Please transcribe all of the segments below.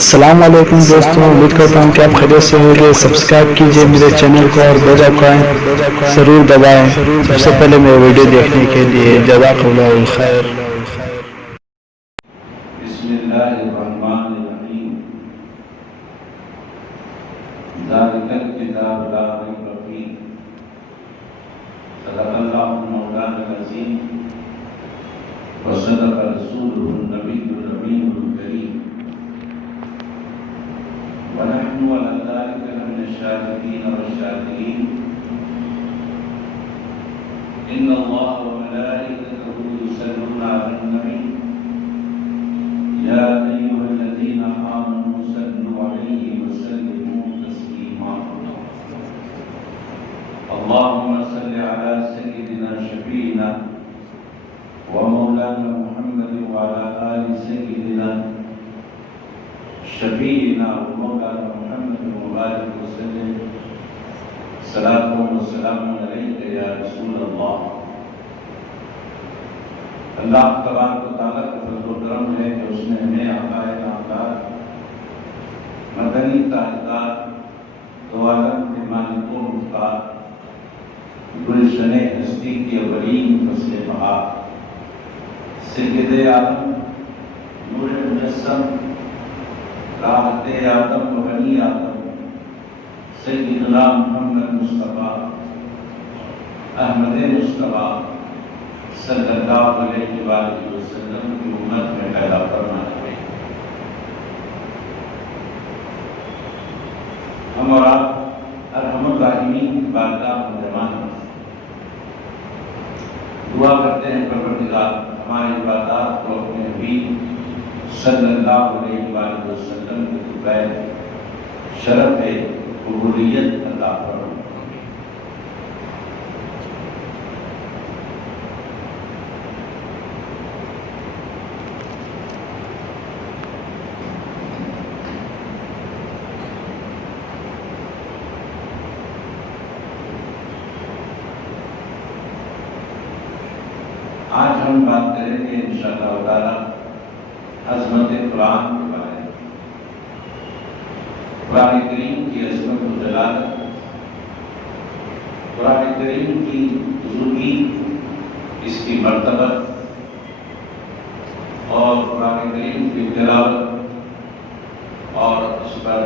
السلام علیکم دوستوں، امید کرتا ہوں کہ آپ خیریت سے ہوں گے۔ سبسکرائب کیجئے میرے چینل کو اور بیل آئیکن ضرور دبائیں سب سے پہلے میرے ویڈیو دیکھنے کے لیے۔ جزاک اللہ خیر۔ بسم اللہ الرحمن الرحیم۔ ذالک الکتاب لا ریب فیہ، صدق اللہ مولانا العظیم وصدق رسولہ النبی الامین الکریم، ونحن علی ذلک لمن الشاہدین والشاکرین۔ ان اللہ وملائکتہ یصلون علی النبی یا ایھا الذین آمنوا صلوا علیہ وسلموا تسلیما۔ اللهم صل على سيدنا شفيعنا ومولانا محمد وعلى آل سيدنا شفيعنا ومولانا محمد وبارك وسلم۔ صلاة وسلام عليك يا رسول اللہ۔ اللہ تبارک و تعالیٰ کا فضل و کرم ہے کہ اس نے ہمیں آقائے نامدار مدنی تاجدار دو عالم کے مالک و مختار گلشن ہستی کے اولین فصل بہار سید عالم نور مجسم راحت آدم و بنی آدم سیدنا محمد مصطفیٰ احمد مصطفیٰ صلی اللہ علیہ وآلہ وسلم کی امت میں پیدا فرمانے میں ہم اور آپ ارحم الراحمین کی بارگاہ میں جوان دعا کرتے ہیں پروردگار ہماری عبادات کو اپنے حبیب صلی اللہ علیہ وآلہ وسلم کے طفیل شرف قبولیت عطا فرما۔ آج ہم بات کریں گے انشاءاللہ تعالی عظمت قرآن کے بارے میں، قرآن کریم کی عظمت و جلالت، قرآن کریم کی بزرگی، اس کی مرتبت اور قرآن کریم کی تلاوت اور اس پر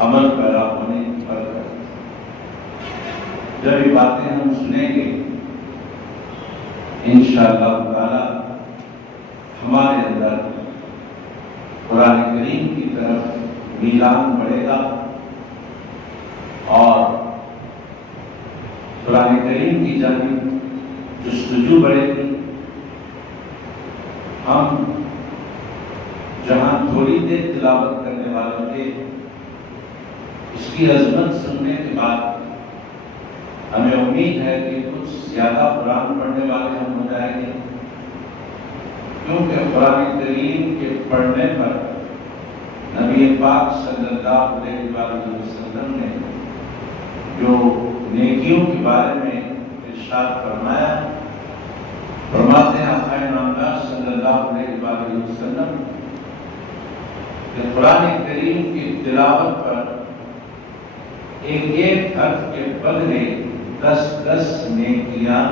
عمل پیرا ہونے کی برکت۔ جب یہ باتیں ہم سنیں گے انشاءاللہ تعالی ہمارے اندر قرآن کریم کی طرف میلان بڑھے گا اور قرآن کریم کی جانب جستجو بڑھے گی۔ ہم جہاں تھوڑی دیر تلاوت کرنے والے تھے، اس کی عظمت سننے کے بعد ہمیں امید ہے کہ کچھ زیادہ قرآن پڑھنے والے ہم ہو جائیں گے، کیونکہ قرآن کریم کے پڑھنے پر نبی پاک صلی اللہ علیہ وآلہ وسلم نے جو نیکیوں کے بارے میں ارشاد فرمایا، فرماتے ہیں آقائے نامدار صلی اللہ علیہ وآلہ وسلم کہ قرآن کریم کی تلاوت پر ایک ایک حرف کے بدلے 10 نیکیاں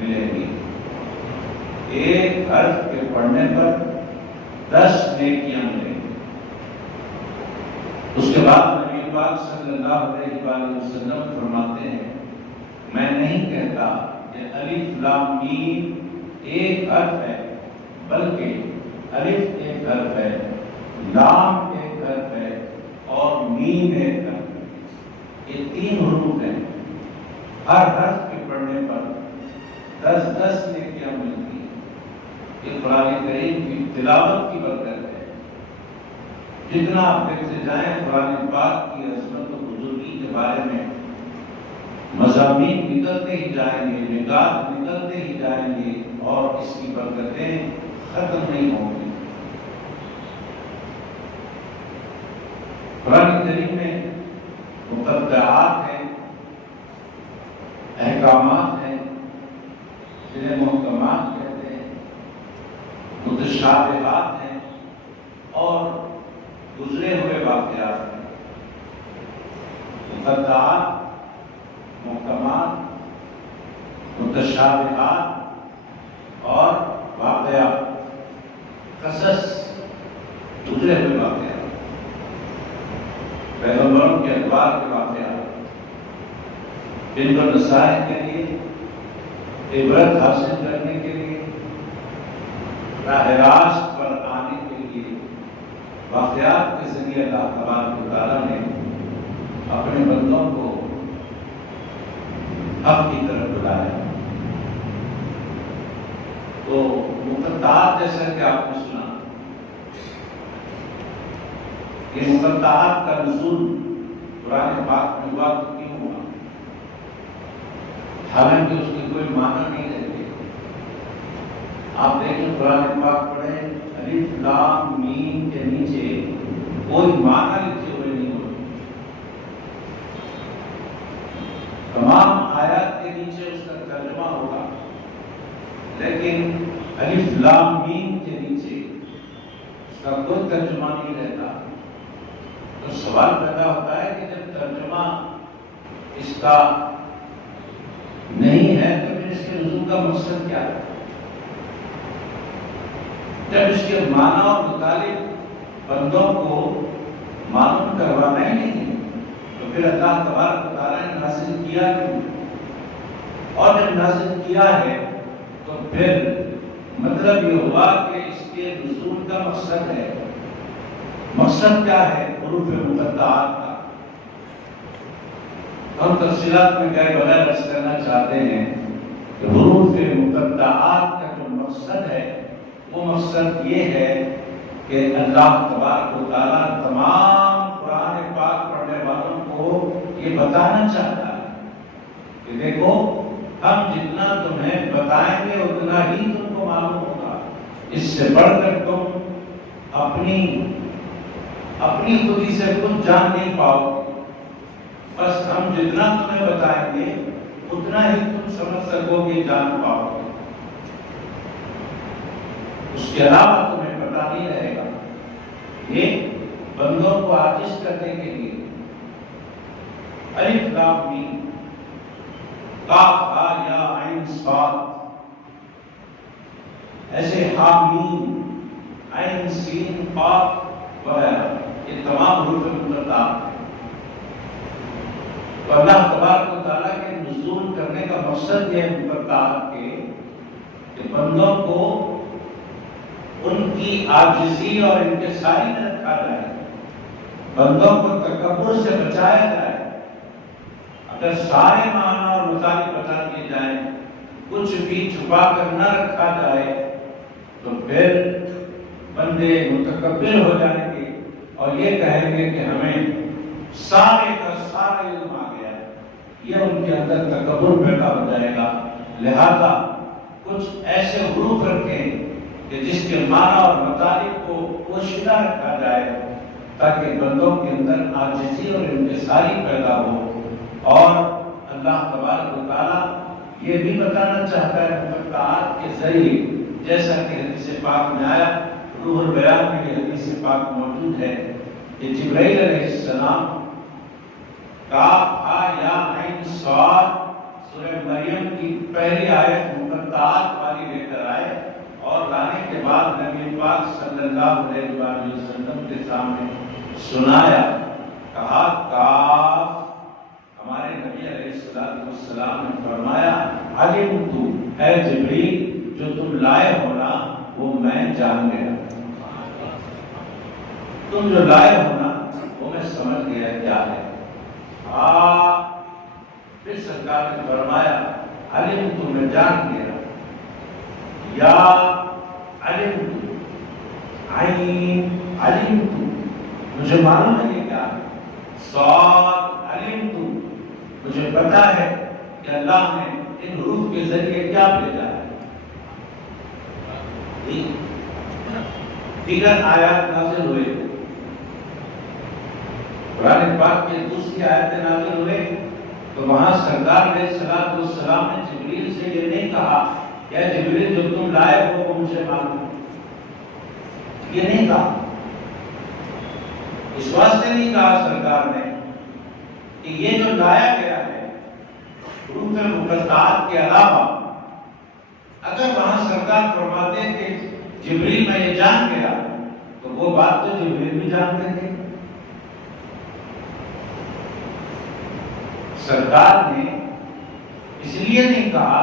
ملیں گی۔ ایک حرف کے پڑھنے پر 10 نیکیاں ملیں گی۔ اس کے بعد نبی پاک صلی اللہ علیہ وآلہ وسلم فرماتے ہیں، میں نہیں کہتا کہ الف لام میم ایک حرف ہے، بلکہ الف ایک حرف ہے، لام ایک حرف ہے اور میم ایک حرف ہے۔ یہ 3 حروف ہیں، ہر حرف کے پڑھنے پر 10 نیکیاں ملتی ہیں۔ یہ قرآن کریم کی تلاوت کی برکت ہے۔ جتنا آپ دیکھتے جائیں قرآن پاک کی عظمت و بزرگی کے بارے میں مضامین نکلتے ہی جائیں گے، نگات نکلتے ہی جائیں گے اور اس کی برکتیں ختم نہیں ہوں گی۔ قرآن کریم میں مقدعات ہیں، احکامات ہیں، جنہیں محکمات کہتے ہیں، متشابہات ہیں اور گزرے واقعات ہیں، مقطعات، محکمات، متشابہات اور واقعات، قصص، گزرے ہوئے واقعات، پیغمبروں کے ادوار کے واقعات، جن کو نصائح کے لیے، عبرت حاصل کرنے کے لیے، راہ راست پر آنے کے لیے واقعات کے ذریعے اللہ تبارک و تعالیٰ نے اپنے بندوں کو حق کی طرف بلایا۔ تو مقطعات جیسا کہ آپ نے سنا، یہ مقطعات کا نزول قرآن پاک میں ہوا تو کیوں ہوا؟ حالانکہ اس کی کوئی معنی نہیں رہتی۔ آپ دیکھیں قرآن پاک پڑھیں، الف لام میم کے نیچے کوئی معنی لکھے ہوئے نہیں ہوتے۔ تمام آیات کے نیچے اس کا ترجمہ ہوگا، لیکن الف لام میم کے نیچے اس کا کوئی ترجمہ نہیں رہتا۔ تو سوال پیدا ہوتا ہے کہ جب ترجمہ اس کا نہیں ہے تو پھر اس کے نزول کا مقصد کیا ہے؟ جب اس کے معنی اور مطابق بندوں کو معلوم کروانا ہی نہیں تو پھر اللہ تبارک و تعالیٰ نے نازل کیا کیوں؟ اور جب نازل کیا ہے تو پھر مطلب یہ ہوا کہ اس کے نزول کا مقصد ہے۔ مقصد کیا ہے حروف مقطعات کا؟ ہم تفصیلات میں گئے بغیر عرض کرنا چاہتے ہیں کہ حروف مقطعات کا جو مقصد ہے وہ مقصد یہ ہے کہ اللہ تبارک و تعالیٰ تمام قرآن پاک پڑھنے والوں کو یہ بتانا چاہتا ہے کہ دیکھو ہم جتنا تمہیں بتائیں گے اتنا ہی تم کو معلوم ہوگا، اس سے بڑھ کر تم اپنی خودی سے کچھ جان نہیں پاؤ گے۔ بس ہم جتنا تمہیں بتائیں گے اتنا ہی تم سمجھ سکو گے، جان پاؤ گے، اس کے علاوہ تمہیں پتہ نہیں رہے گا۔ یہ بندوں کو عاجز کرنے کے لیے الف لام میم کاف ہا یا عین صاد، ایسے حامیم عین سین قاف وغیرہ، یہ تمام حروف مقطعات ہیں۔ تو اللہ تبارک و تعالیٰ کے نزول کرنے کا مقصد یہ ہے مقطعات کے کہ بندوں کو ان کی عاجزی اور انکساری میں رکھا جائے، بندوں کو تکبر سے بچایا جائے۔ اگر سارے معنی اور مطالب بتا دیے جائیں، کچھ بھی چھپا کر نہ رکھا جائے تو پھر بندے متکبر ہو جائیں گے اور یہ کہیں گے کہ ہمیں سارے کا سارا علم آ گیا، یہ ان کے اندر تکبر پیدا ہو جائے گا۔ لہذا کچھ ایسے حروف رکھیں کہ جس کے معنی اور مطالب کو پوشیدہ رکھا جائے تاکہ بندوں کے اندر عاجزی اور انکساری پیدا ہو۔ اور اللہ تبارک و تعالیٰ یہ بھی بتانا چاہتا ہے مقطعات کے ذریعے، جیسا کہ حدیث پاک میں آیا، روح البیان میں یہ حدیث پاک موجود ہے کہ جبرائیل علیہ السلام کاف ہا یا عین صاد سورہ مریم کی پہلی آیت مقطعات والی لے کر آئے اور لانے کے بعد نبی پاک صلی اللہ علیہ وآلہ وسلم کے سامنے سنایا، کہا کاف۔ ہمارے نبی علیہ السلام نے فرمایا علمت اے جبریل جو تم لائے ہو نا وہ میں جان گیا، تم جو لائے ہو نا وہ میں سمجھ گیا کیا ہے۔ پھر سرکار نے فرمایا علمت میں جان گیا، یا علمت عین علمت مجھے معلوم ہے یہ کیا ہے، صاد علمت مجھے پتا ہے کہ اللہ نے ان حروف کے ذریعے کیا بھیجا ہے۔ دیگر آیات نازل ہوئے، قرآن پاک کی دوسری آیتیں نازل ہوئے تو وہاں سرکار علیہ السلام نے جبریل سے یہ نہیں کہا کہ اے جبریل جو تم لائے ہو وہ مجھے معلوم ہے، یہ نہیں کہا، اس واسطے نہیں کہا سرکار نے کہ یہ جو لایا گیا ہے حروف مقطعات کے علاوہ، اگر وہاں سرکار فرماتے کہ جبریل میں یہ جان گیا تو وہ بات تو جبریل بھی جانتے تھے۔ سرکار نے اس لیے نہیں کہا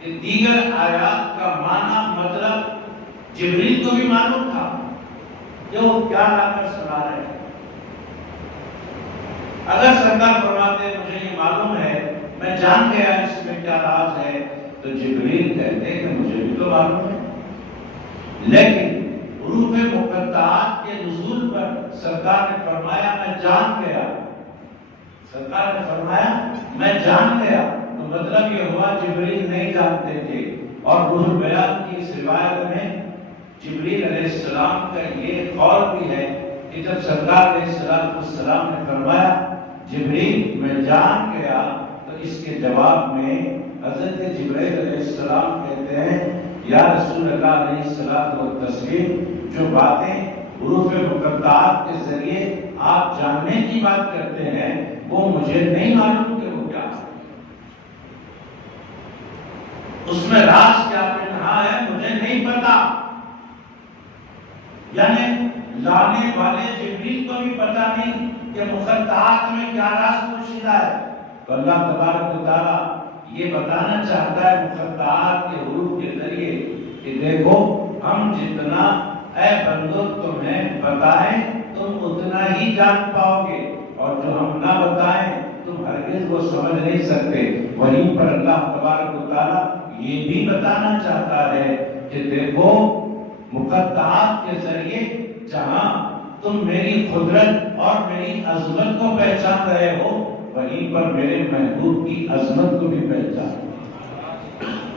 کہ دیگر آیات کا معنی مطلب جبریل کو بھی معلوم تھا کہ وہ کیا لا کر سنا رہے ہیں۔ اگر سرکار فرماتے مجھے یہ معلوم ہے، میں جان گیا اس میں کیا راز ہے، تو جبریل کہتے کہ مجھے بھی تو معلوم ہے۔ لیکن حروف مقطعات کے نزول پر سرکار نے فرمایا میں جان گیا، سرکار نے فرمایا میں جان گیا، تو مطلب یہ ہوا جبریل نہیں جانتے تھے۔ اور روح البیان کی اس روایت میں جبریل علیہ السلام کا یہ قول بھی ہے کہ جب سرکار علیہ السلام نے فرمایا جبریل میں جان گیا، تو اس کے جواب میں حضرت جبریل علیہ السلام کہتے ہیں یا رسول اللہ علیہ السلام، جو باتیں حروف مقطعات کے ذریعے آپ جاننے کی بات کرتے ہیں وہ مجھے نہیں معلوم کہ وہ کیا ہے، اس میں راز کیا پنہا ہے مجھے نہیں پتا۔ یعنی لانے والے جبریل کو بھی پتا نہیں کہ مقطعات میں کیا راز پوشیدہ ہے، تو اللہ تبارک و تعالیٰ یہ بتانا چاہتا ہے مقطعات کے حروف کے ذریعے کہ دیکھو ہم جتنا اے بندو تمہیں بتائیں تم اتنا ہی جان پاؤ گے، اور جو ہم نہ بتائیں تم ہرگز وہ سمجھ نہیں سکتے۔ وہیں پر اللہ تبارک و تعالیٰ یہ بھی بتانا چاہتا ہے کہ دیکھو مقطعات کے ذریعے جہاں تم میری قدرت اور میری عظمت کو پہچان رہے ہو، وہیں پر میرے محبوب کی عظمت کو بھی پہچان،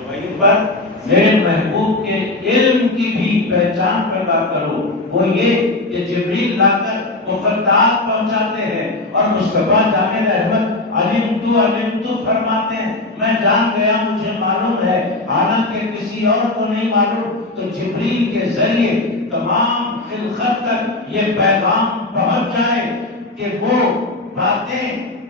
وہیں پر میرے محبوب کے علم کی بھی پہچان پیدا کرو۔ وہ یہ کہ جبریل لا کر مقطعات پہنچاتے ہیں اور مصطفیٰ جامع رحمت علمتو فرماتے ہیں میں جان گیا مجھے معلوم ہے، حالانکہ کسی اور کو نہیں معلوم۔ تو جبریل کے ذریعے تمام خلقت تک یہ پیغام پہنچ جائے کہ وہ باتیں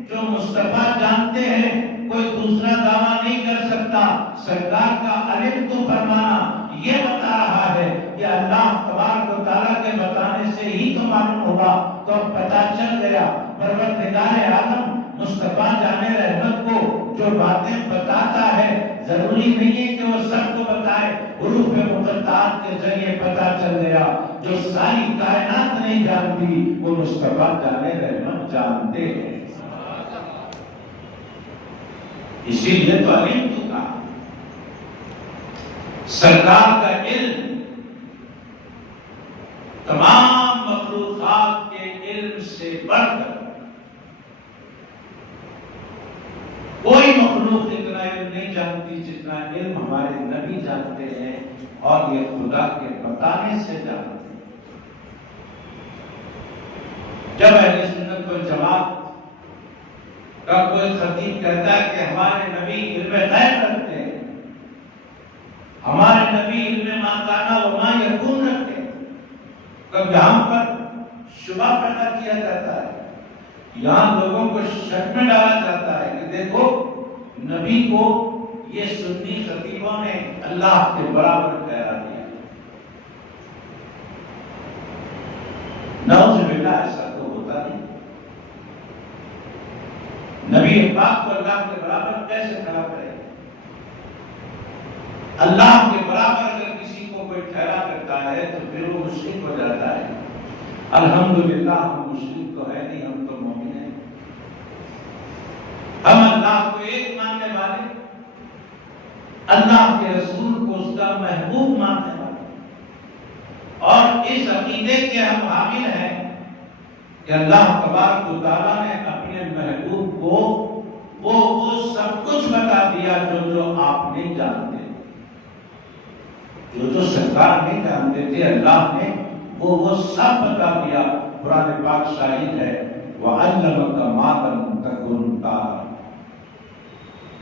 جو مصطفیٰ جانتے ہیں کوئی دوسرا دعویٰ نہیں کر سکتا۔ سرکار کا علم تو فرمانا یہ بتا رہا ہے کہ اللہ تبارک و تعالیٰ کے بتانے سے ہی تو معلوم ہوگا، تو اب پتہ چل گیا۔ پروردگار عالم مصطفیٰ جامع رحمت کو جو باتیں بتاتا ہے ضروری نہیں ہے کہ وہ سب کو بتائے، حروف مقطعات کے ذریعے پتہ چل گیا۔ جو ساری کائنات نہیں جانتی وہ مصطفیٰ جامع رحمت جانتے ہیں، اسی لیے تو علم تو کہا۔ سرکار کا علم تمام مخلوقات کے علم سے بڑھ کر کوئی مخلوق اتنا علم نہیں جانتی جتنا علم ہمارے نبی جانتے ہیں، اور یہ خدا کے بتانے سے جانتے ہیں۔ جب اہل سنت والجماعت کا کوئی خطیب کہتا ہے کہ ہمارے نبی علم غیب رکھتے ہیں، ہمارے نبی علم ما کانا و ما یکون رکھتے ہیں، تو یہاں پر شبہ پیدا کیا جاتا ہے، یہاں لوگوں کو شک میں ڈالا جاتا ہے کہ دیکھو نبی کو یہ سنی خطیبوں نے اللہ کے برابر ٹھہرا دیا۔ نعوذ باللہ، ایسا تو ہوتا نہیں۔ نبی پاک کو اللہ کے برابر کیسے کھڑا کرے؟ اللہ کے برابر اگر کسی کو کوئی ٹھہرا کرتا ہے تو پھر وہ مشرک ہو جاتا ہے۔ الحمدللہ ہم مشرک تو ہے نہیں، ہم تو مومن ہیں۔ ہم اللہ کو ایک ماننے والے، اللہ کے رسول کو اس کا محبوب ماننے والے، اور اس عقیدے کے ہم حامل ہیں کہ اللہ تبارک و تعالیٰ نے اپنے محبوب کو وہ سب کچھ بتا دیا جو آپ نہیں جانتے، جو سرکار نہیں جانتے تھے، اللہ نے وہ سب بتا دیا۔ قرآن پاک شاہد ہے وَعَلَّمَكَ مَا لَمْ تَكُنْ تَعْلَمْ۔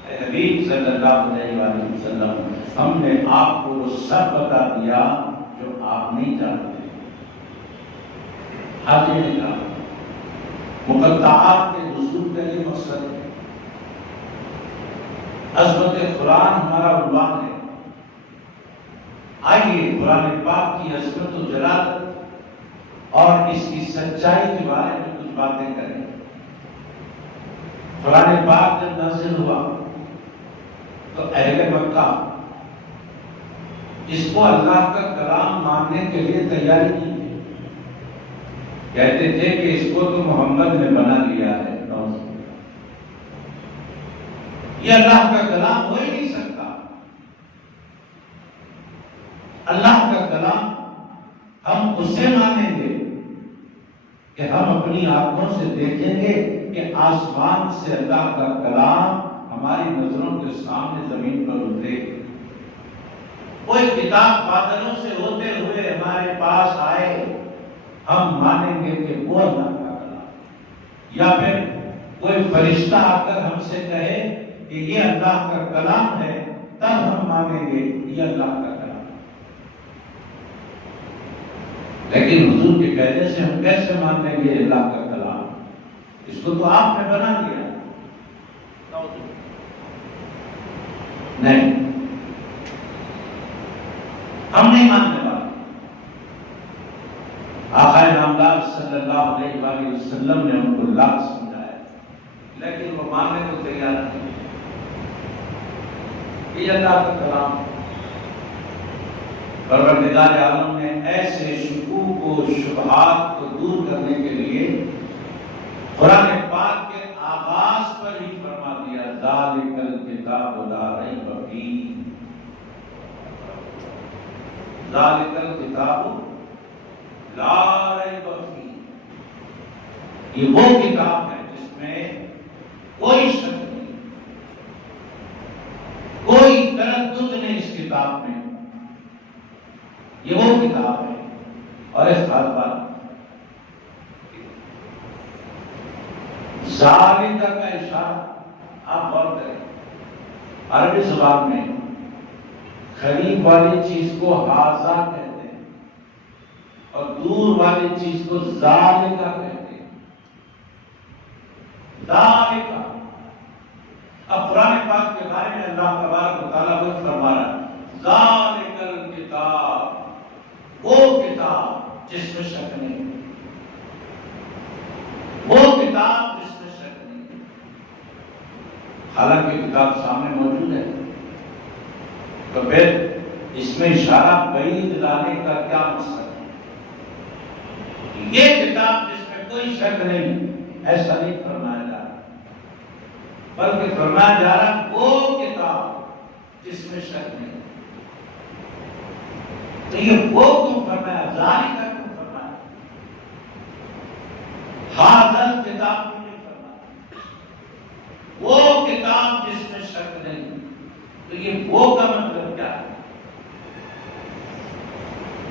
اے حبیب صلی اللہ علیہ وآلہ وسلم، ہم نے آپ کو وہ سب بتا دیا جو آپ نہیں جانتے۔ حاضر نے کہا مقطعات کے نزول کا یہ مقصد ہے۔ عظمت قرآن ہمارا عنوان ہے۔ آئیے قرآن پاک کی عظمت و جلالت اور اس کی سچائی کے بارے میں کچھ باتیں کریں۔ قرآن پاک جب نازل ہوا تو اہل مکہ اس کو اللہ کا کلام ماننے کے لیے تیاری کی تھی۔ کہتے تھے کہ اس کو تو محمد نے بنا لیا ہے، یہ اللہ کا کلام ہو ہی نہیں سکتا۔ اللہ کا کلام ہم اسے مانیں گے کہ ہم اپنی آنکھوں سے دیکھیں گے کہ آسمان سے اللہ کا کلام ہماری نظروں کے سامنے زمین پر اترے۔ کوئی کتاب بادلوں سے ہوتے ہوئے ہمارے پاس آئے، ہم مانیں گے کہ وہ اللہ کا کلام، یا پھر کوئی فرشتہ آ کر ہم سے کہے کہ یہ اللہ کا کلام ہے، تب ہم مانیں گے یہ اللہ کا کلام۔ لیکن حضور کے کہنے سے ہم کیسے مان لیں گے اللہ کا کلام؟ اس کو تو آپ نے بنا دیا۔ نہیں، ہم نہیں ماننے والے۔ آقا نامدار صلی اللہ علیہ وآلہ وسلم نے ان کو لاکھ سمجھایا، لیکن وہ ماننے کو تیار نہیں۔ یہ اللہ کا کلام۔ پروردگار عالم نے ایسے شکوک و شبہات کو دور کرنے کے لیے قرآن پاک کے آغاز پر ہی فرما دیا ذالک الکتاب لا ریب فیہ، ذالک الکتاب لا ریب فیہ، یہ وہ کتاب ہے جس میں کوئی شک نہیں، کوئی تردد نہیں اس کتاب میں، یہ وہ کتاب ہے۔ اور اس خاص بات ذالک کا اشارہ آپ غور کریں، عربی زبان میں قریب والی چیز کو ہاذا کہتے ہیں اور دور والی چیز کو ذالک کہتے ہیں۔ ذالک، اب قرآن پاک کے بارے میں اللہ تبارک و تعالیٰ کو فرما رہا ہے ذالک الکتاب، وہ کتاب جس میں شک نہیں، وہ کتاب جس میں شک نہیں۔ حالانکہ کتاب سامنے موجود ہے، تو پھر اس میں اشارہ بعید لانے کا کیا مقصد ہے؟ یہ کتاب جس میں کوئی شک نہیں، ایسا نہیں فرمایا جا رہا، بلکہ فرمایا جا رہا وہ کتاب جس میں شک نہیں۔ تو یہ وہ کیوں فرمایا، ذالک کیوں فرمایا، ھذا کتاب کیوں نہیں فرمایا؟ وہ کتاب جس میں شک نہیں، تو یہ وہ کا مطلب کیا ہے؟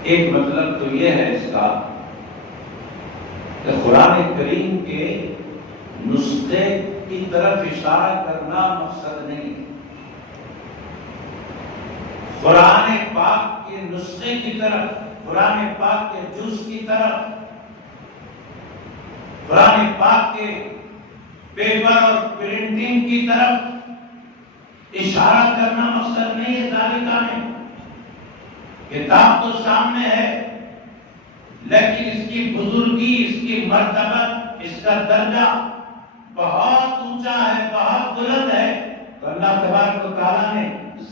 ایک مطلب تو یہ ہے اس کا کہ قرآن کریم کے نسخے کی طرف اشارہ کرنا مقصد نہیں، قرآن پاک کے نسخے کی طرف، قرآن پاک کے جز کی طرف، قرآن پاک کے پیپر اور پرنٹنگ کی طرف اشارہ کرنا مقصد نہیں ہے۔ ذالکہ میں کتاب تو سامنے ہے، لیکن اس کی بزرگی، اس کی مرتبت، اس کا درجہ بہت اونچا ہے، بہت بلند ہے، تو اللہ تبارک و تعالیٰ نے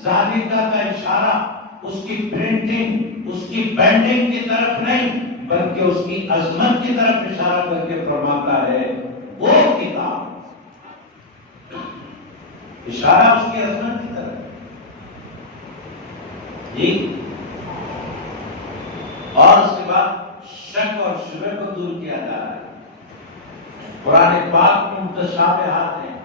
ذالکہ کا اشارہ اس کی پرنٹنگ، اس کی بینڈنگ کی طرف نہیں، بلکہ اس کی عظمت کی طرف اشارہ کر کے فرماتا ہے وہ کتاب، اشارہ اس کی عظمت کی طرف۔ جی، اور اس کے بعد شک اور شبہ کو دور کیا جا رہا ہے۔ قرآن پاک میں متشابہات ہیں،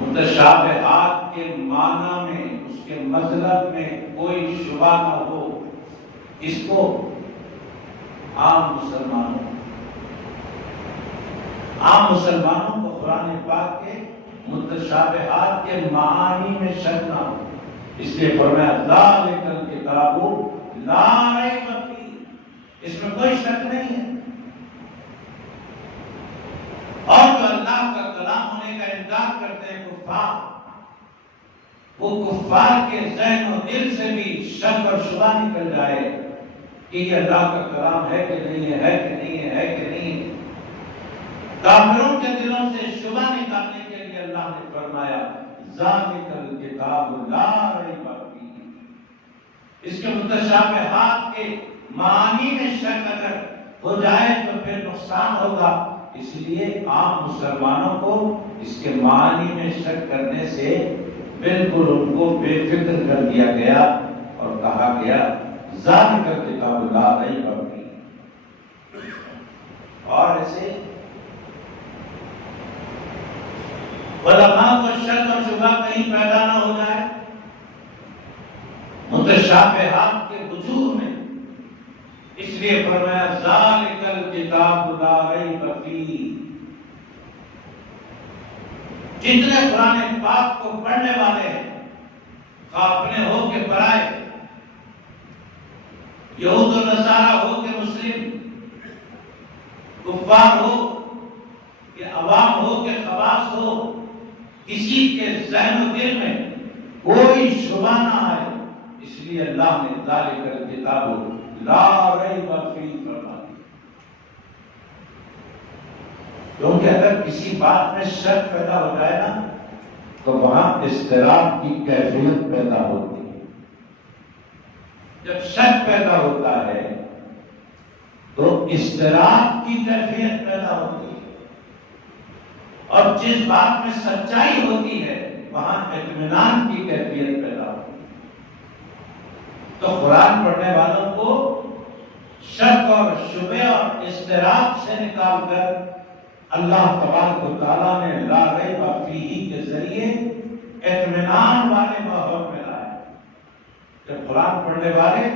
متشابہات کے معنی میں، اس کے مطلب میں کوئی شبہ نہ ہو، اس کو عام مسلمانوں کو قرآن پاک کے متشابہات کے معانی میں شک نہ ہو، اس لیے فرمایا ذالک الکتاب لا ریب فیہ، اس میں کوئی شک نہیں ہے۔ اور جو اللہ کا کلام ہونے کا انکار کرتے ہیں کفار، وہ کفار کے ذہن و دل سے بھی شک اور شبہ نکل جائے کہ یہ اللہ کا کلام ہے کہ نہیں ہے کہ نہیں ہے کہ نہیں ہے۔ کافروں کے دلوں سے شبہ نکالنے کے لیے اللہ نے فرمایا ذالک الکتاب لا ریب فیہ۔ اس کے متشابہات کے معانی میں شک اگر ہو جائے تو پھر نقصان ہوگا، اس لیے عام مسلمانوں کو اس کے معانی میں شک کرنے سے بالکل ان کو بے فکر کر دیا گیا اور کہا گیا ذالک الکتاب لا ریب فیہ۔ اور ایسے علماء کو شک اور شبہ کہیں پیدا نہ ہو جائے متشابہات کے وجود میں، اس لیے فرمایا ذالک الکتاب لا ریب فیہ۔ جتنے قرآن پاک کو پڑھنے والے ہیں، خواہ اپنے ہو کے پرائے، یہود و نصارہ ہو کہ مسلم، کفار ہو کہ عوام ہو کہ خواص ہو، کسی کے ذہن و دل میں کوئی شبہ نہ آئے، اس لیے اللہ نے ذالک الکتاب لا ریب فیہ فرما دیا۔ کیونکہ اگر کسی بات میں شک پیدا ہو جائے نا تو وہاں اضطراب کی کیفیت پیدا ہوتی ہے۔ جب شک پیدا ہوتا ہے تو اضطراب کی کیفیت پیدا ہوتی ہے، اور جس بات میں سچائی ہوتی ہے وہاں اطمینان کی کیفیت پیدا ہوتی ہے۔ تو قرآن پڑھنے والوں کو شک اور شبہ اور اضطراب سے نکال کر اللہ تبارک و تعالیٰ نے لا ریب فیہ کے ذریعے اطمینان والے ماحول میں لایا۔ جب قرآن پڑھنے والے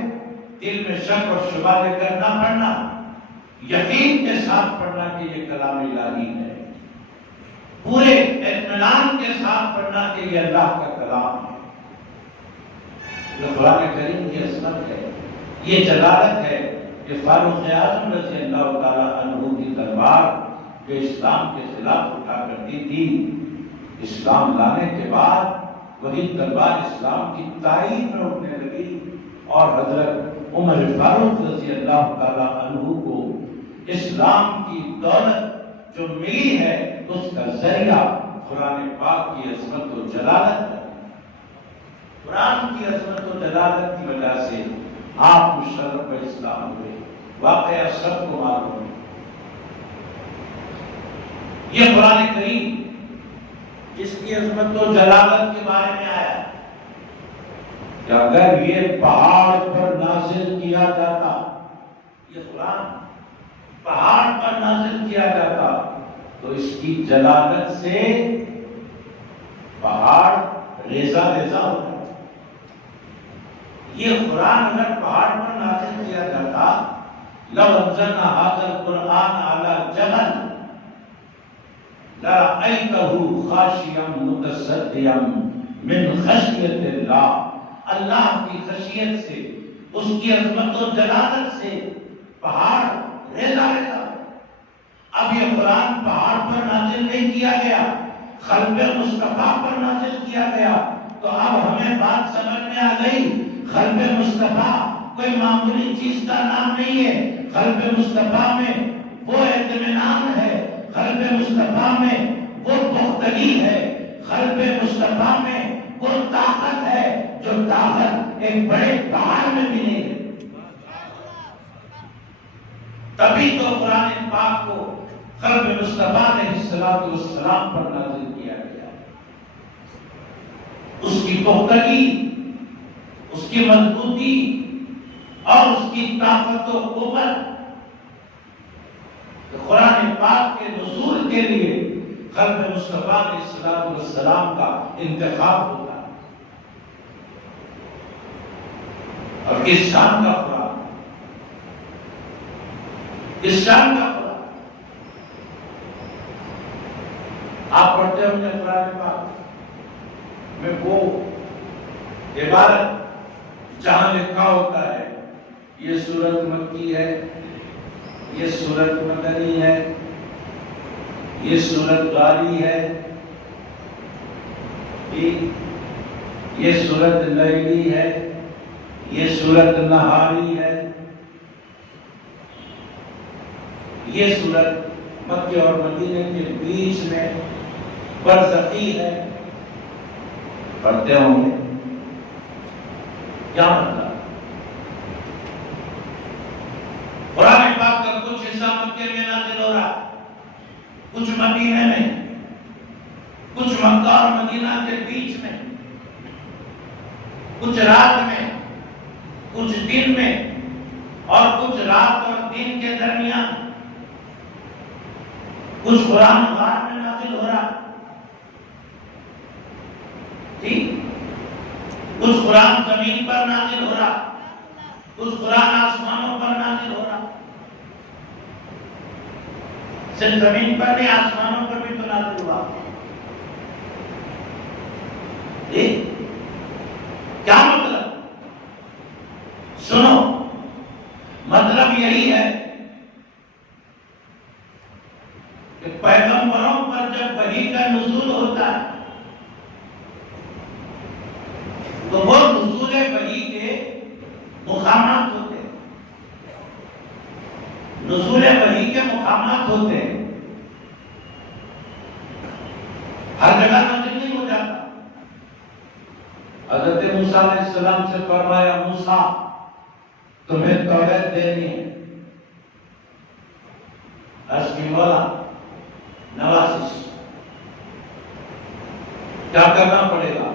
دل میں شک اور شبہ لے کر نہ پڑھنا، یقین کے ساتھ پڑھنا کہ یہ کلام الہی ہے، پورے اطمینان کے ساتھ پڑھنا کہ یہ اللہ کا کلام ہے، یہ قرآن کریم کی عظمت ہے، یہ جلالت ہے کہ فاروق اعظم رضی اللہ تعالیٰ عنہ کی تلوار جو اسلام کے خلاف اٹھا کرتی تھی، اسلام لانے کے بعد وہی تلوار اسلام کی تائید میں اٹھنے لگی، اور حضرت عمر فاروق رضی اللہ تعالیٰ عنہ کو اسلام کی دولت جو ملی ہے اس کا ذریعہ قرآن پاک کی عظمت و جلالت ہے۔ قرآن کی عظمت و جلالت کی وجہ سے آپ مشرف اسلام ہوئے، واقعہ سب کو معلوم ہے۔ یہ قرآن کریم جس کی عظمت و جلالت کے بارے میں آیا کہ اگر یہ پہاڑ پر نازل کیا جاتا، یہ قرآن پہاڑ پر نازل کیا جاتا تو اس کی جلالت سے پہاڑ ریزہ ریزہ ہوتا۔ یہ قرآن اگر پہاڑ پر نازل کیا جاتا، لو انزلنا ھذا القرآن علی جبل لرأیتہ خاشعا متصدعا من خشیۃ اللہ، اللہ کی خشیت سے، اس کی عظمت و جلالت سے پہاڑ ریزہ ریزہ۔ اب یہ قرآن پہاڑ پر نازل نہیں کیا گیا، قلب مصطفیٰ پر نازل کیا گیا، تو اب ہمیں بات سمجھ میں آ گئی، قلب مصطفیٰ کوئی معمولی چیز کا نام نہیں ہے، قلب مصطفیٰ میں وہ اطمینان ہے، قلب مصطفیٰ میں وہ پختگی ہے، قلب مصطفیٰ میں وہ طاقت ہے جو طاقت ایک بڑے پہاڑ میں بھی نہیں ہے۔ تبھی تو قرآن پاک کو قلب مصطفیٰ علیہ السلام پر نازل کیا گیا۔ اس کی پختگی، اس کی مضبوطی اور اس کی طاقت و قوت، قرآن پاک کے نزول کے لیے قلب مصطفیٰ علیہ السلام کا انتخاب ہوتا ہے۔ اور کس شان کا قرآن، کس شان کا قرآن! آپ پڑھتے ہوں گے قرآن پاک میں وہ عبارت جہاں لکھا ہوتا ہے یہ سورت مکی ہے، یہ سورت مدنی ہے، یہ سورت غاری ہے، یہ سورت لیلی ہے، یہ سورت نہاری ہے، یہ سورت مکے اور مدینے کے بیچ میں برزخی ہے۔ پڑھتے ہوں گے کیا مطلب؟ قرآن پاک کا کچھ حصہ مکے میں نازل ہو رہا، کچھ مدینے میں، کچھ مکہ اور مدینہ کے بیچ میں، کچھ رات میں، کچھ دن میں، اور کچھ رات اور دن کے درمیان، کچھ قرآن غار میں نازل ہو رہا، ٹھیک، کچھ قرآن زمین پر نازل ہو رہا، کچھ قرآن آسمانوں پر نازل ہو رہا۔ صرف زمین پر نہیں، آسمانوں پر بھی تو نازل ہوا۔ کیا مطلب؟ سنو، مطلب یہی ہے کہ پیغمبروں پر جب وحی کا نزول ہوتا ہے تو وہ نزول وحی کے مقامات ہوتے ہیں، نزول وحی کے مقامات ہوتے ہیں، ہر جگہ نازل نہیں ہو جاتا۔ حضرت موسیٰ علیہ السلام سے فرمایا، موسیٰ تمہیں توریت دینی ہے، عرض کی مولا نوازش، کیا کرنا پڑے گا؟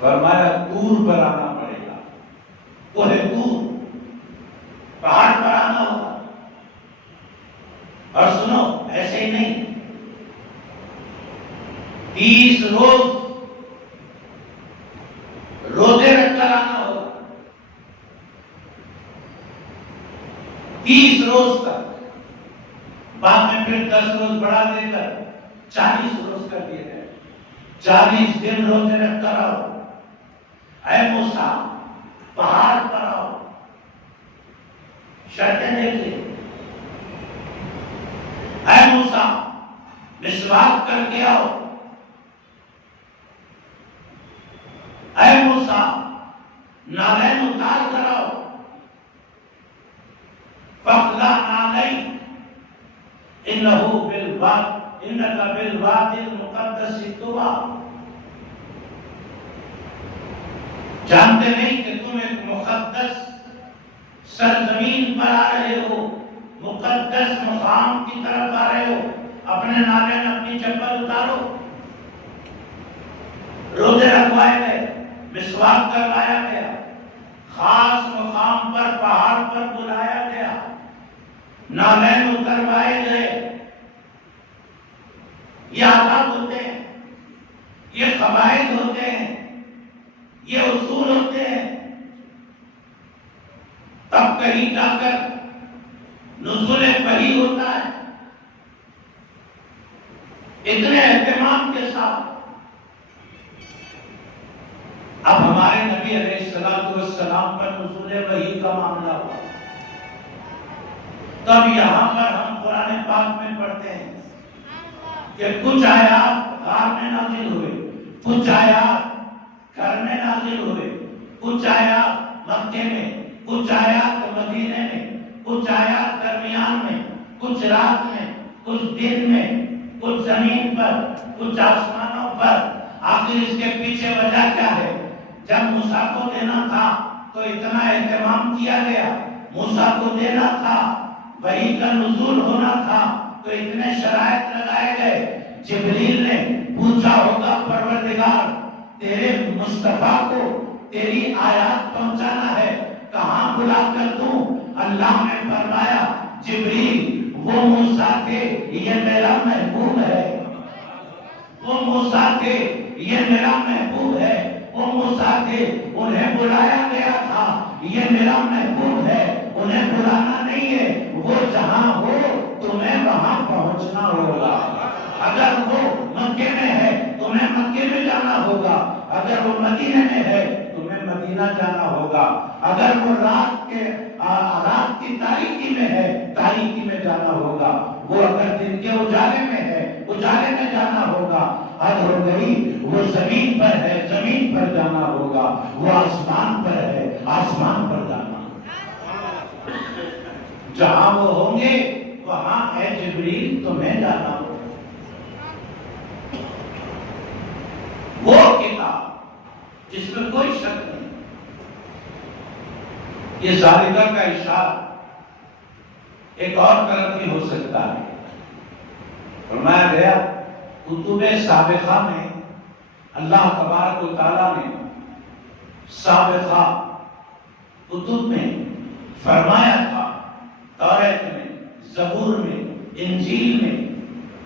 فرمایا طور پر آنا پڑے گا، کوہ طور، پہاڑ پر آنا ہوگا۔ اور سنو، ایسے ہی نہیں، 30 روز روزے رکھ کر آنا ہوگا، 30 روز تک، بعد میں پھر 10 روز بڑھا دے کر 40 روز کر دیے گئے، 40 دن روزے رکھ کر آؤ۔ اے موسیٰ پہاڑ پر آؤ، شرطیں دیکھیں۔ اے موسیٰ مسواک کر کے آؤ، اے موسیٰ نالین اتار کر آؤ، فَاخْلَعْ نَعْلَيْكَ إِنَّكَ بِالْوَادِ الْمُقَدَّسِ طُوًى۔ جانتے نہیں کہ تم ایک مقدس سرزمین پر آ رہے ہو، مقدس مقام کی طرف آ رہے ہو، اپنے نالین اپنی چپل اتارو۔ روزے رکھوائے گئے، مسواک کروایا گیا، خاص مقام پر پہاڑ پر بلایا گیا، نالین اتروائے گئے۔ یہ آداب ہوتے ہیں، یہ قواعد ہوتے ہیں، یہ اصول ہوتے ہیں۔ تب کہیں جا کر نزول وحی ہوتا ہے، اتنے اہتمام کے ساتھ۔ اب ہمارے نبی علیہ السلام پر نزول وحی کا معاملہ ہوا، تب یہاں پر ہم قرآن پاک میں پڑھتے ہیں کہ کچھ آیات غار میں نازل ہوئے، کچھ آیات گھر میں نازل ہوئے، کچھ آیات مکے میں، کچھ آیات مدینے میں، کچھ آیات درمیان میں، کچھ رات میں، کچھ دن میں، کچھ زمین پر، کچھ آسمانوں پر۔ آخر اس کے پیچھے وجہ کیا ہے؟ جب موسیٰ کو دینا تھا تو اتنا اہتمام کیا گیا، موسیٰ کو دینا تھا، وحی کا نزول ہونا تھا تو اتنے شرائط لگائے گئے۔ جبریل نے پوچھا ہوگا، پروردگار تیرے مصطفیٰ کو تیری آیات پہنچانا ہے، کہاں بلا کر دوں؟ اللہ نے فرمایا، جبریل وہ موسیٰ تھے، یہ میرا محبوب ہے، وہ موسیٰ تھے، یہ میرا محبوب ہے، وہ موسیٰ تھے، انہیں بلایا گیا تھا، یہ میرا محبوب ہے، انہیں بلانا نہیں ہے، وہ جہاں ہو تمہیں وہاں پہنچنا ہوگا۔ اگر وہ مکے میں ہے تمہیں مکے میں جانا ہوگا، اگر وہ مدینے میں ہے تمہیں مدینے مدینہ جانا ہوگا. اگر وہ رات کی تاریکی میں ہے تاریکی میں جانا ہوگا. وہ اگر دن کے اجالے میں ہے اجالے میں جانا ہوگا. حد ہو گئی. وہ زمین پر ہے زمین پر جانا ہوگا. وہ آسمان پر ہے آسمان پر جانا ہوگا. جہاں وہ ہوں گے وہاں اے جبریل تمہیں جانا ہوگا. وہ کتاب جس میں کوئی شک نہیں. یہ ذالکہ کا اشارہ ایک اور طرف بھی ہو سکتا ہے. فرمایا گیا کتب سابقہ میں اللہ تبارک و تعالیٰ نے سابقہ کتب میں فرمایا تھا، توریت میں، زبور میں، انجیل میں،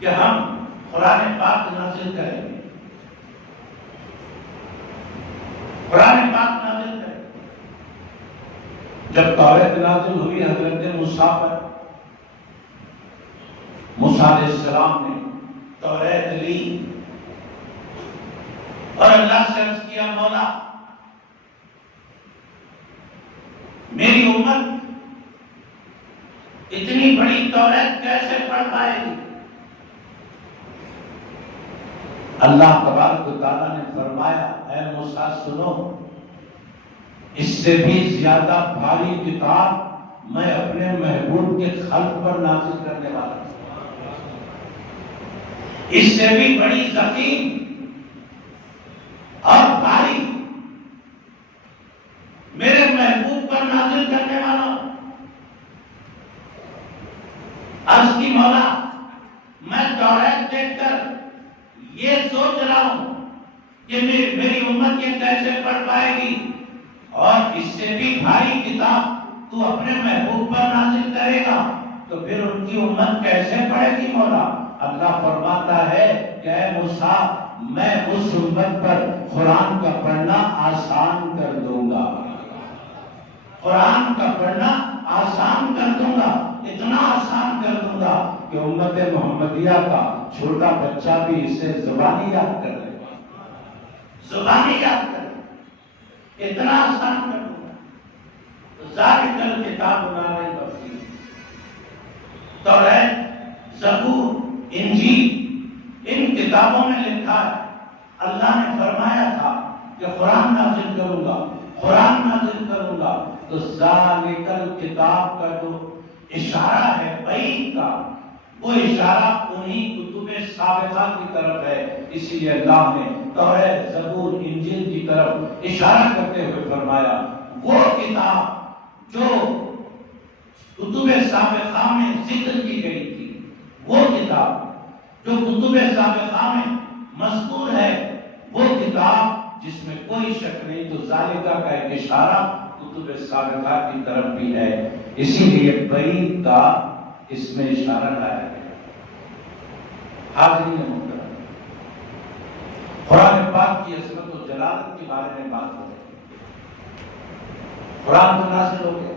کہ ہم قرآن پاک نازل کریں گے. قرآن پاک نازل کریں. جب توریت نازل ہوئی حضرت موسیٰ پر، موسیٰ علیہ السلام نے توریت لی اور اللہ سے عرض کیا مولا میری امت اتنی بڑی توریت کیسے پڑھ پائے گی؟ اللہ تبارک و تعالیٰ نے فرمایا اے موسیٰ سنو، اس سے بھی زیادہ بھاری کتاب میں اپنے محبوب کے خلق پر نازل کرنے والا ہوں. اس سے بھی بڑی ضخیم اور بھاری میرے محبوب پر نازل کرنے والا ہوں. عرض کی مولا میں توریت دیکھ کر یہ سوچ رہا ہوں کہ میری امت یہ کیسے پڑھ پائے گی، اور اس سے بھی بھاری کتاب تو اپنے محبوب پر نازل کرے گا تو پھر ان کی امت کیسے پڑھے گی مولا؟ اللہ فرماتا ہے کہ اے موسیٰ میں اس امت پر قرآن کا پڑھنا آسان کر دوں گا. قرآن کا پڑھنا آسان کر دوں گا. اتنا آسان کر دوں گا کہ امت محمدیہ کا چھوٹا بچہ بھی اسے زبانی یاد کر لے گا. زبانی یاد کر لے. اتنا آسان کر دوں گا. ذالکہ الکتاب لا ریب فیہ. توریت، زبور، انجیل، ان کتابوں میں لکھا ہے اللہ نے فرمایا تھا کہ قرآن نازل کروں گا قرآن نازل کروں گا. تو ذالکہ الکتاب کا جو اشارہ ہے بعید کا، وہ اشارہ انہی کتب سابقہ کی طرف ہے. اسی لیے اللہ نے توریت، زبور، انجیل کی طرف اشارہ کرتے ہوئے فرمایا وہ کتاب جو کتب سابقہ میں ذکر کی گئی تھی، وہ کتاب جو کتب سابقہ میں مذکور ہے، وہ کتاب جس میں کوئی شک نہیں. تو ذالکہ کا ایک اشارہ کتب سابقہ کی طرف بھی ہے. اسی لیے بعید کا اس میں اشارہ لایا گیا. حاضرین محترم، قرآن پاک کی عظمت و جلالت کے بارے میں بات ہو رہی ہے. قرآن تو نازل ہو گیا.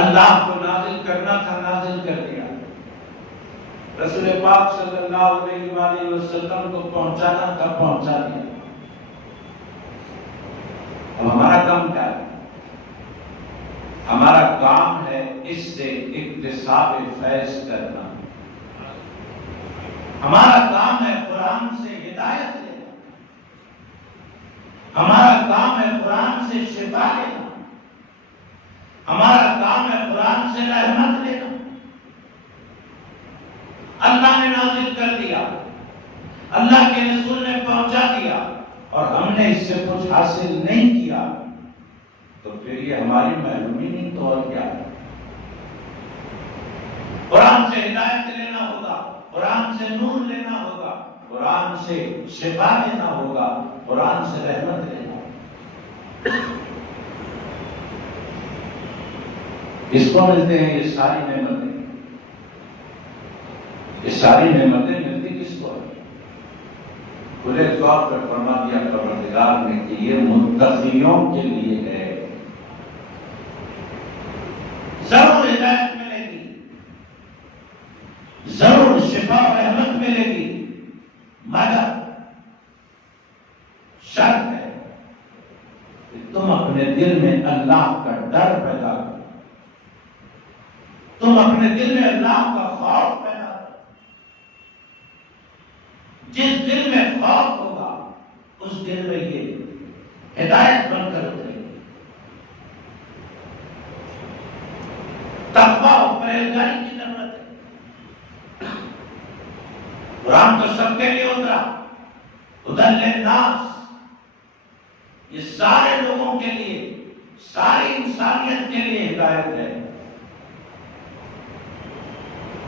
اللہ کو نازل کرنا تھا، نازل کر دیا. رسول پاک صلی اللہ علیہ وآلہ وسلم کو پہنچانا تھا، پہنچا دیا. اب ہمارا کام کیا ہے؟ ہمارا کام ہے اس سے اکتساب فیض کرنا. ہمارا کام ہے قرآن سے ہدایت لینا. ہمارا کام ہے قرآن سے شفا لینا. ہمارا کام ہے قرآن سے رحمت لینا. اللہ نے نازل کر دیا، اللہ کے رسول نے پہنچا دیا، اور ہم نے اس سے کچھ حاصل نہیں کیا تو پھر یہ ہماری محرومی نہیں تو اور کیا ہے؟ قرآن سے ہدایت لینا ہوگا، قرآن سے نور لینا ہوگا، قرآن سے شفا لینا ہوگا، قرآن سے رحمت لینا ہوگا. اس کو ملتے ہیں یہ ساری نعمتیں. یہ ساری نعمتیں ملتی کس کو ہے؟ کھلے طور پر فرما دیا پروردگار نے کہ یہ متقیوں کے لیے ہے. ضرور ہدایت ملے گی، ضرور شفا و رحمت ملے گی، مگر اللہ کا ڈر پیدا کرو، تم اپنے دل میں اللہ کا خوف پیدا کرو۔ جس دل میں خوف ہوگا اس دل میں یہ ہدایت بن کر اترے گی۔ تقویٰ اور پرہیزگاری کی ضرورت ہے۔ قرآن تو سب کے لیے اترا، ہدی للناس، یہ سارے لوگوں کے لیے، ساری انسانیت کے لیے ہدایت ہے،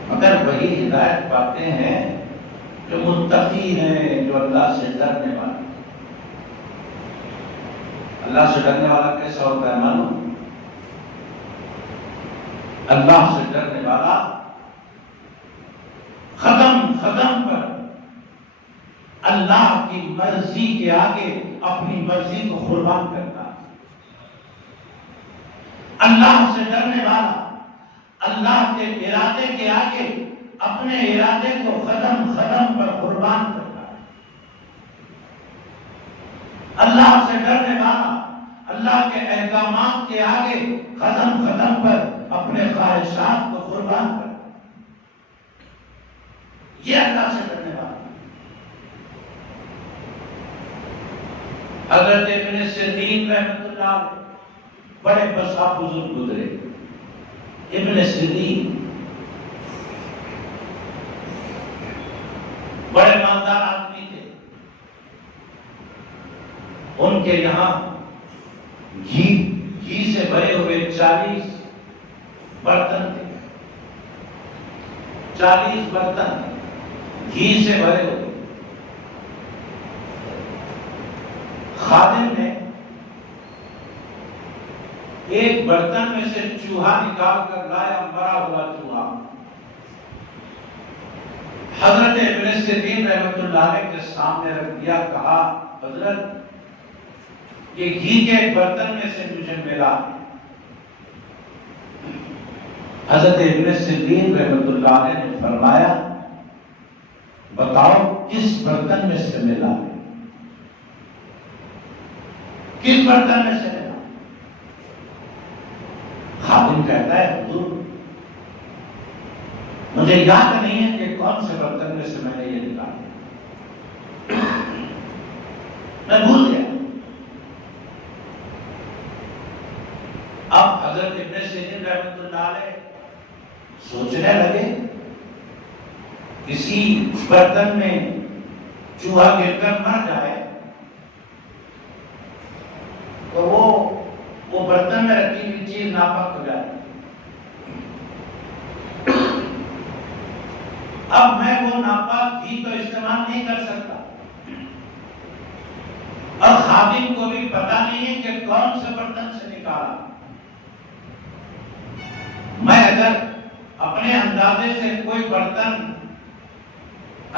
مگر وہی ہدایت پاتے ہیں جو متقی ہیں، جو اللہ سے ڈرنے والے۔ اللہ سے ڈرنے والا کیسا ہوتا ہے معلوم؟ اللہ سے ڈرنے والا قدم قدم پر اللہ کی مرضی کے آگے اپنی مرضی کو قربان کرتا ہے۔ اللہ سے ڈرنے والا اللہ کے ارادے کے آگے اپنے ارادے کو قدم قدم پر قربان کرتا ہے۔ اللہ سے ڈرنے والا اللہ کے احکامات کے آگے قدم قدم پر اپنے خواہشات کو قربان کرتا ہے۔ یہ اللہ سے ڈرنے والا۔ حضرت ابن سیرین رحمۃ اللہ علیہ بڑے بسا بزرگ گزرے۔ ابن سیرین بڑے مالدار آدمی تھے، ان کے یہاں گھی سے بھرے ہوئے 40 برتن تھے، 40 برتن گھی سے بھرے ہوئے۔ خادم نے ایک برتن میں سے چوہا نکال کر لایا، مرا ہوا چوہا۔ حضرت ابن سیرین رحمۃ اللہ علیہ کے سامنے رکھ دیا، کہا حضرت یہ گھی کے ایک برتن میں سے مجھے ملا۔ حضرت ابن سیرین رحمۃ اللہ علیہ نے فرمایا بتاؤ کس برتن میں سے ملا، کس برتن میں سے ملا؟ خادم کہتا ہے حضور مجھے یاد نہیں ہے کہ کون سے برتن میں سے میں نے یہ نکالا، میں بھول گیا۔ اب حضرت ابن سیرین رحمۃ اللہ علیہ سوچنے لگے کسی برتن میں چوہا گر کر مر جائے تو وہ برتن میں رکھی ہوئی چیز ناپاک ہو جائے۔ اب میں وہ ناپاک گھی تو استعمال نہیں کر سکتا، اور خادم کو بھی پتا نہیں ہے کہ کون سے برتن سے نکالا۔ میں اگر اپنے اندازے سے کوئی برتن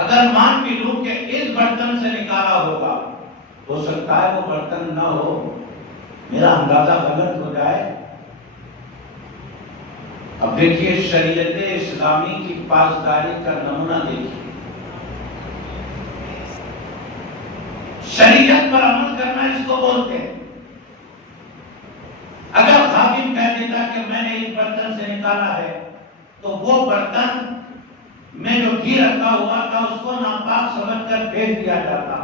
اگر مان بھی لوں کہ اس برتن سے نکالا ہوگا، ہو سکتا ہے وہ برتن نہ ہو، میرا اندازہ غلط ہو جائے۔ اب دیکھیے شریعت اسلامی کی پاسداری کا نمونہ دیکھیے، شریعت پر عمل کرنا اس کو بولتے ہیں۔ اگر خادم کہہ دیتا کہ میں نے اس برتن سے نکالا ہے تو وہ برتن میں جو گھی رکھا ہوا تھا اس کو ناپاک سمجھ کر پھینک دیا جاتا،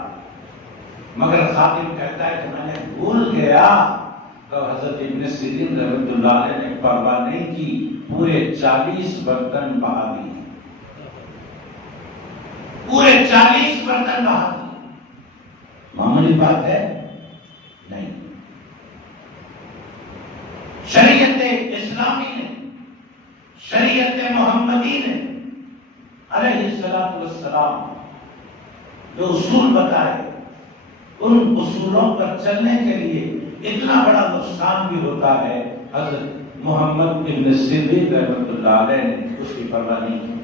مگر خادم کہتا ہے کہ میں نے بھول گیا، تو حضرت ابن سیرین رحمۃ اللہ علیہ نے پرواہ نہیں کی، پورے 40 برتن بہا دیے، پورے 40 برتن بہا دیے۔ معمولی بات ہے نہیں، شریعت اسلامی نے، شریعت محمدی نے علیہ السلام جو اصول بتائے، ان اصولوں پر چلنے کے لیے اتنا بڑا نقصان بھی ہوتا ہے، حضرت محمد بن سیرین رحمۃ اللہ علیہ نے اس کی پرواہ نہیں کی۔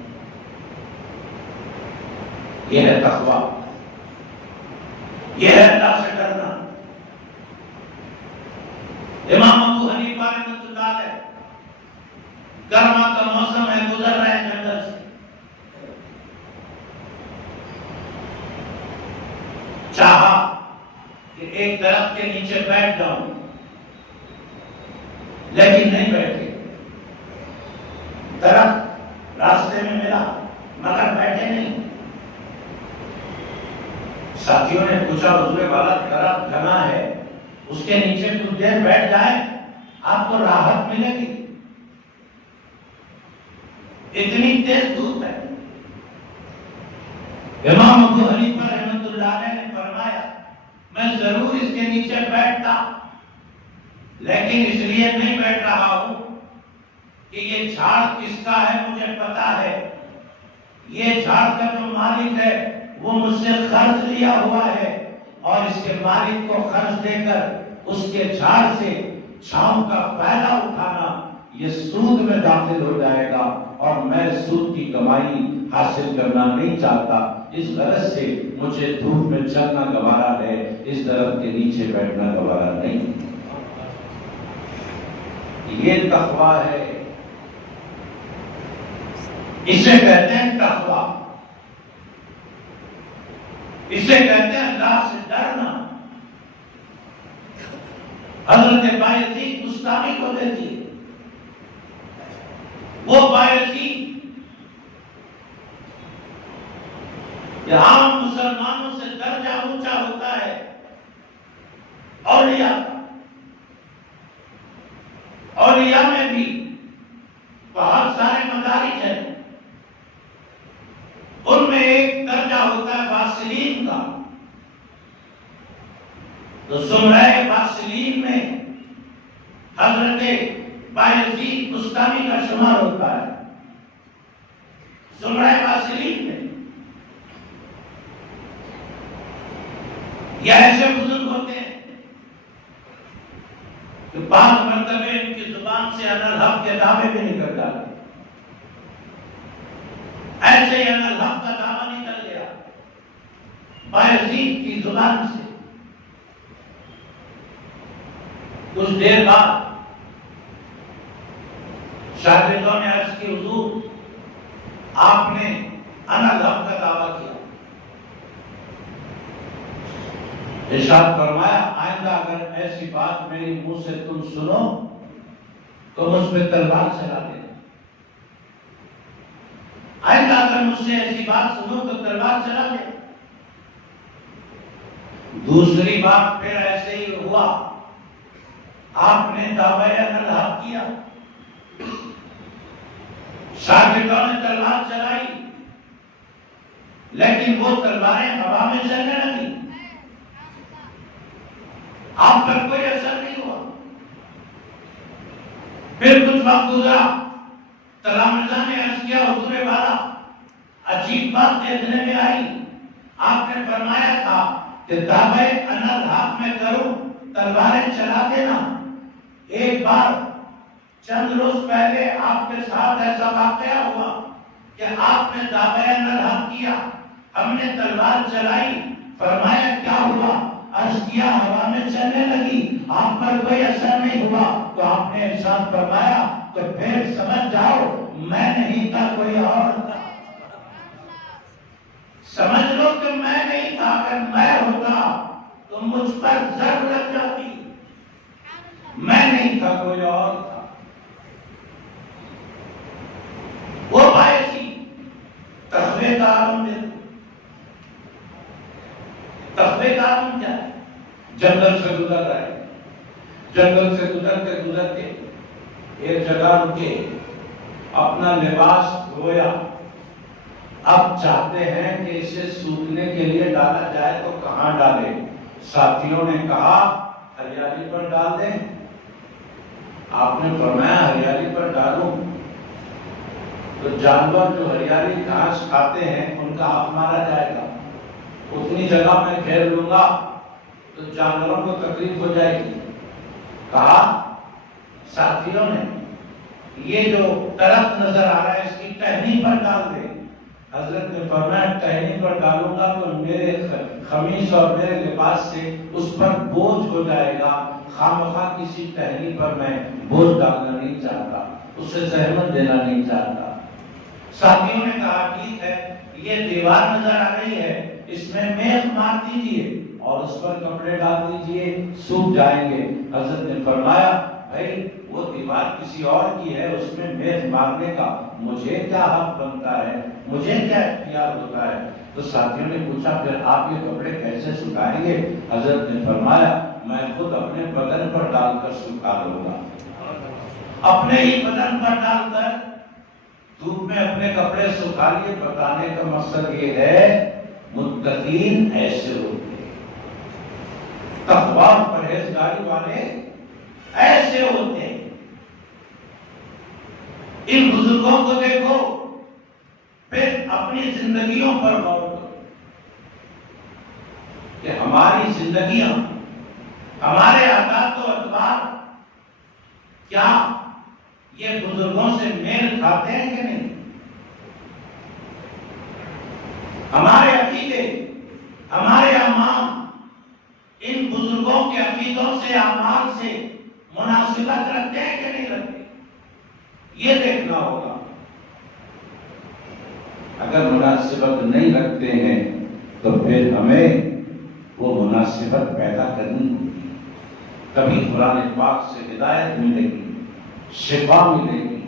یہ ہے تقویٰ، یہ ہے اللہ سے ڈرنا۔ امام ابو حنیفہ رحمۃ اللہ علیہ، گرما کا موسم ہے، گزر رہے ہیں جنگل سے، چاہا کہ ایک درخت کے نیچے بیٹھ جاؤں، کہیں نہیں بیٹھے، درخت راستے میں ملا مگر بیٹھے نہیں۔ ساتھیوں نے پوچھا حضور والا درخت گھنا ہے، اس کے نیچے کچھ دیر بیٹھ جائیں آپ کو راحت ملے گی، اتنی تیز دھوپ ہے۔ امام ابو حنیفہ رحمۃ اللہ علیہ نے فرمایا میں ضرور اس کے نیچے بیٹھتا، لیکن اس لیے نہیں بیٹھ رہا ہوں کہ یہ جھاڑ کس کا ہے مجھے پتا ہے، یہ جھاڑ کا جو مالک ہے وہ مجھ سے قرض لیا ہوا ہے، اور اس کے مالک کو قرض دے کر اس کے جھاڑ سے چھاؤں کا فائدہ اٹھانا یہ سود میں داخل ہو جائے گا، اور میں سود کی کمائی حاصل کرنا نہیں چاہتا، اس غرض سے مجھے دھوپ میں چلنا گوارا ہے، اس درخت کے نیچے بیٹھنا گوارا نہیں۔ یہ تقویٰ ہے، اسے کہتے ہیں تقویٰ، اسے کہتے ہیں اللہ سے ڈرنا۔ حضرت بایزید بستامی کو دیکھیے، وہ بایزید عام مسلمانوں سے درجہ اونچا ہوتا ہے، اولیاء میں بھی بہت سارے مدارج ہیں، ان میں ایک درجہ ہوتا ہے واصلین کا، تو زمرہ واصلین میں حضرت بایزید بستامی کا شمار ہوتا ہے، زمرہ واصلین میں۔ یا ایسے بزرگ ہوتے ہیں کہ بعض مرتبہ ان کی زبان سے انا الحق کے دعوے بھی نکل جاتے، ایسے ہی انا الحق کا دعویٰ نکل گیا بایزید کی زبان سے۔ کچھ دیر بعد شاگردوں نے عرض کی حضور آپ نے انا الحق کا دعویٰ کیا، ارشاد فرمایا آئندہ اگر ایسی بات میری منہ سے تم سنو تو مجھ پہ تلوار چلا دینا، آئندہ اگر مجھ سے ایسی بات سنو تو تلوار چلا دینا۔ دوسری بات پھر ایسے ہی ہوا، آپ نے دعویٰ انا الحق کیا، شاگردوں نے تلوار چلائی، لیکن وہ تلواریں ہوا میں چلنے لگی، آپ پر کوئی اثر نہیں ہوا۔ پھر کچھ وقت گزرا، تلامذہ نے عرض کیا حضور والا عجیب بات دیکھنے میں آئی، آپ نے فرمایا تھا کہ دعوے انا الحق میں کروں تلواریں چلا دینا، ایک بار چند روز پہلے آپ کے ساتھ ایسا واقعہ ہوا کہ آپ نے دعوے انا الحق کیا، ہم نے تلوار چلائی، فرمایا کیا ہوا؟ عرض کیا ہوا میں چلنے لگی، آپ پر کوئی اثر نہیں ہوا، تو آپ نے ارشاد فرمایا تو پھر سمجھ جاؤ میں نہیں تھا کوئی اور تھا، سمجھ لو کہ میں نہیں تھا، اگر میں ہوتا تو مجھ پر ضرب لگ جاتی، میں نہیں تھا کوئی اور تھا۔ وہ باعثی تقوی کا عالم ہے، تقوی کا عالم کیا ہے؟ جنگل سے گزر رہے، جنگل سے گزرتے گزرتے ایک جگہ رکے، اپنا لباس دھویا، اب چاہتے ہیں کہ اسے سوکھنے کے لیے ڈالا جائے تو کہاں ڈالے؟ ساتھیوں نے کہا ہریالی پر ڈال دیں، آپ نے فرمایا ہریالی پر ڈالوں تو جانور جو ہریالی گھاس کھاتے ہیں ان کا حق مارا جائے گا، اتنی جگہ میں گھیر لوں گا تو جانوروں کو تکلیف ہو جائے گی۔ کہا ساتھیوں نے یہ جو درخت نظر آ رہا ہے اس کی ٹہنی پر ڈال دے، حضرت نے فرمایا ٹہنی پر ڈالوں گا تو میرے خمیص اور میرے لباس سے اس پر بوجھ ہو جائے گا، خامخواہ کسی ٹہنی پر میں بوجھ ڈالنا نہیں چاہتا، اسے زحمت دینا نہیں چاہتا۔ ساتھیوں نے کہا ٹھیک ہے، یہ دیوار نظر آ رہی ہے، اس میں میخ مار دیجئے اور اس پر کپڑے ڈال دیجئے، سوکھ جائیں گے۔ حضرت نے فرمایا بھائی وہ دیوار کسی اور کی ہے، اس میں میخ مارنے کا مجھے کیا حق بنتا ہے، مجھے کیا اختیار ہوتا ہے؟ تو ساتھیوں نے پوچھا پھر آپ یہ کپڑے کیسے سکھائیں گے؟ حضرت نے فرمایا میں خود اپنے بدن پر ڈال کر سکھا لوں گا، اپنے ہی بدن پر ڈال کر دھوپ میں اپنے کپڑے سکھا لیے۔ بتانے کا مقصد یہ ہے متقین ایسے ہوتے ہیں، تقویٰ پرہیزگاری والے ایسے ہوتے ہیں۔ ان بزرگوں کو دیکھو، پھر اپنی زندگیوں پر غور کرو کہ ہماری زندگیاں، ہمارے عادات و اطوار کیا یہ بزرگوں سے میل کھاتے ہیں کہ نہیں؟ ہمارے عقیدے، ہمارے اعمال ان بزرگوں کے عقیدوں سے، اعمال سے مناسبت رکھتے ہیں کہ نہیں رکھتے؟ یہ دیکھنا ہوگا۔ اگر مناسبت نہیں رکھتے ہیں تو پھر ہمیں وہ مناسبت پیدا کرنی ہوگی۔ کبھی قرآن پاک سے ہدایت ملے گی، شفا ملے گی،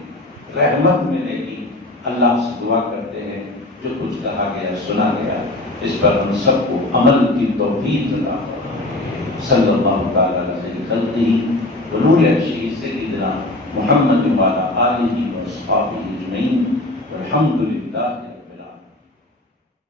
رحمت ملے گی۔ اللہ سے دعا کرتے ہیں جو کچھ کہا گیا، سنا گیا، اس پر ہم سب کو عمل کی توفیق عطا فرمائے۔ صلی اللہ تعالی علیہ وسلم